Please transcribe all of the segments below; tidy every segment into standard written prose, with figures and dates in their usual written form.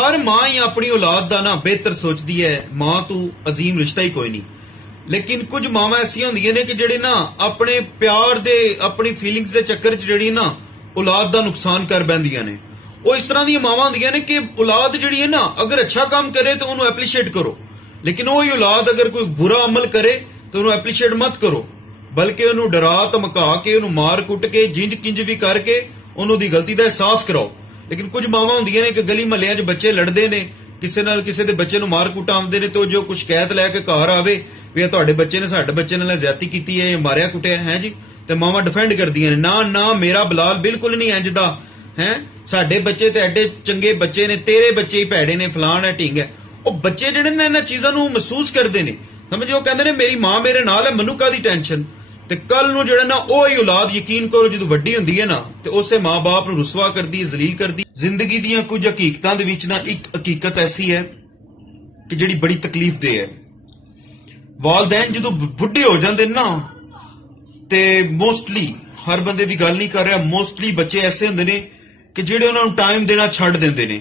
हर मां ही अपनी औलाद का ना बेहतर सोचती है, मां तू अजीम रिश्ता ही कोई नहीं। लेकिन कुछ मावां ऐसियां होंदियां ने कि जेड़ी ना अपने प्यार दे अपनी फीलिंग्स के चक्कर च जेड़ी ना औलाद का नुकसान कर बैंदियां ने। वो इस तरह दी मावां होंदियां ने कि औलाद जेड़ी है ना अगर अच्छा काम करे तो उन्होंने एप्रीशिएट करो, लेकिन वही औलाद अगर कोई बुरा अमल करे तो उन्होंने एप्रीशिएट मत करो, बल्कि उन्होंने डरा धमका के उन्होंने मार कुट के जिंज किंज भी करके उन्होंने गलती का एहसास कराओ। लेकिन कुछ मावां होंदियां ने कि गली महल्लियां च बच्चे लड़दे ने, किसी नाल किसी दे बच्चे नूं मार कुट आउंदे ने, तो जो कुछ शिकायत लैके घर आवे भी तुहाडे बच्चे ने साडे बच्चे नाल ज्यादती कीती है, मारिया कुटिया है जी, ते मावां डिफेंड करदियां ने, ना ना मेरा बिलाल बिल्कुल नहीं इंज दा है, साडे बच्चे ते एडे चंगे बच्चे ने, तेरे बच्चे ही भैड़े ने, फलान है ढींग है। वो बच्चे जिहड़े ने इन्हां चीजां नूं महसूस करदे ने, समझो, वो कहंदे ने मेरी मां मेरे नाल है, मैनूं काहदी टेंशन। ते कल नूं जिहड़ा ना ओही औलाद यकीन करो जदों वड्डी हुंदी है ना ते उसे मां बाप नूं रुसवा करदी, जलील करदी। जिंदगी दीयां कुछ हकीकतां दे विच ना एक हकीकत ऐसी है कि जिहड़ी बड़ी तकलीफ दे है। वालदैन जदों बुढ़े हो जांदे ना ते मोस्टली, हर बंदे दी गल नहीं कर रहा, मोस्टली बच्चे ऐसे हुंदे ने कि जिहड़े उन्हां नूं टाइम देना छड्ड दिंदे ने,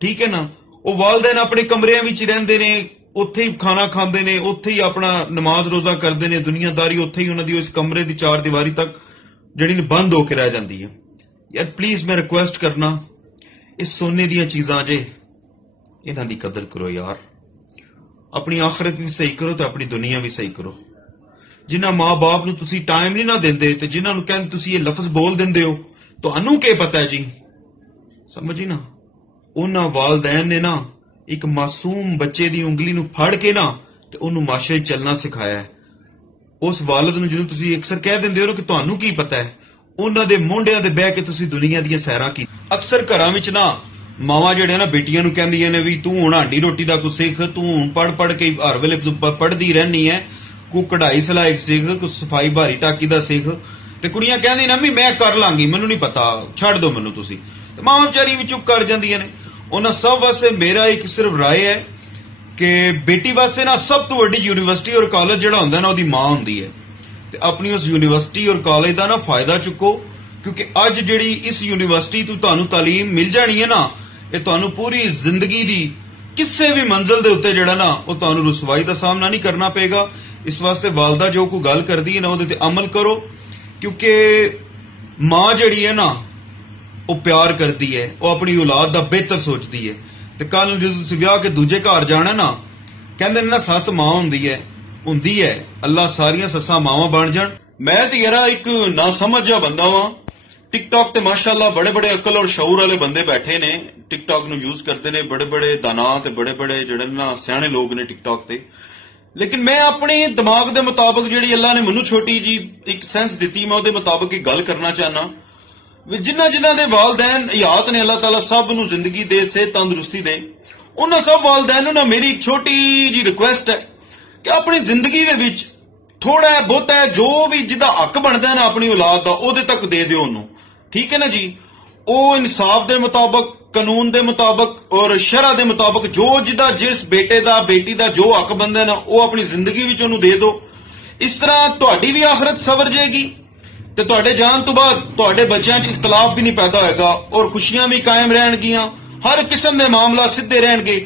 ठीक है ना। वो वालदैन अपने कमरियां विच रहिंदे ने, उत्थे ही खाना खांदे ने, उत्थे ही अपना नमाज रोजा करदे ने, दुनियादारी उत्थे ही उन्हां दी उस कमरे दी चार दीवारी तक जिहड़ी बंद होके रह जांदी है। यार प्लीज मैं रिक्वेस्ट करना, इस सोने दीयां चीजां जे इन्हां दी कदर करो यार। अपनी आखिरत भी सही करो तो अपनी दुनिया भी सही करो। जिन्हां मां बाप नूं तुसीं टाइम नहीं ना दिंदे ते जिन्हां नूं कहंदे तुसीं ये लफ्ज बोल दिंदे हो, तुहानूं क्या पता है जी, समझी ना। उन्हां वालदैन ने ना एक मासूम बच्चे दी उंगली नूं फड़ के ना ते उन्होंने माशरे चलना सिखाया है। उस वालद नूं जिन्हों तुसीं अक्सर कह दिंदे हो कि तुहानूं की पता है, उन्हां दे मोंढियां ते बह के तुसीं दुनिया दीयां सैरां की। अक्सर घरां विच ना मावां जिहड़ियां ना बेटियां नूं कहंदियां ने भी तूं हुण हांडी रोटी दा कुछ सिख, तूं हुण पढ़ पढ़ के हर वेले पढ़दी रहनी है, कोई कढ़ाई सलाई सिख, कोई सफाई भारी टाकी दा सिख। ते कुड़ियां कहंदियां ने मैं कर लांगी, मैनूं नहीं पता, छड्ड दो मैनूं तुसीं। ते मावां बेचारियां भी चुप कर जांदियां ने। उन्हां सब वास्ते मेरा एक सिर्फ राय है कि बेटी वास्ते ना सब तो वड्डी यूनिवर्सिटी और कॉलेज जिहड़ा हुंदा ना ओहदी मां हुंदी है। ते अपनी उस यूनिवर्सिटी और कॉलेज का ना फायदा चुको, क्योंकि अज जिहड़ी इस यूनिवर्सिटी तो तुहानूं तालीम मिल जानी है ना, ये तुहानूं पूरी जिंदगी दी किसी भी मंजिल दे उत्ते जिहड़ा ना वो तुहानूं रुसवाई का सामना नहीं करना पेगा। इस वास्ते वालदा जो कोई गल करदी है ना उहदे ते अमल करो, क्योंकि मां जिहड़ी है ना वो प्यार करती है, वो अपनी औलाद का बेहतर सोचती है। ते कल जो तुसीं विआह के दूजे घर जाना ना, कहंदे ने ना सस मां हुंदी है, अल्लाह सारियां सस्सां मावां बन जाण। मैं ते यार एक ना समझ जा बंदा वां। टिकटॉक ते माशाअल्लाह बड़े बड़े अकल और शऊर वाले बंदे बैठे ने, टिकटॉक नूं यूज करते ने, बड़े बड़े दाना ते बड़े बड़े जिहड़े ना सियाणे लोग ने टिकटॉक ते। लेकिन मैं अपने दिमाग दे मुताबिक जिहड़ी अल्लाह ने मैनूं छोटी जी एक सेंस दित्ती, मैं उहदे मुताबिक एक गल करना चाहना। जिन्हां जिन्हां दे वालदैन हयात ने, अल्लाह ताला सब नूं जिंदगी दे, सेहत तंदुरुस्ती दे, उन्हां सब वालदैन नूं ना मेरी एक छोटी जी रिक्वेस्ट है कि अपनी जिंदगी दे विच थोड़ा है बहुत है जो भी जिदा हक बनता है ना अपनी औलाद का ओहदे तक दे दिओ उन्होंने, ठीक है ना जी। वो इंसाफ दे मुताबिक, कानून दे मुताबिक और शरह दे मुताबिक जो जिदा जिस बेटे दा बेटी दा जो हक बनदा है ना वो अपनी जिंदगी विच उन्होंने दे दो। इस तरह तुहाडी भी आखिरत सवर जाएगी ते तुहाडे जान तो बाद तुहाडे बच्चों च इख्तलाफ भी नहीं पैदा होएगा और खुशियां भी कायम रहणगियां, हर किस्म दे मामला सीधे रहणगे।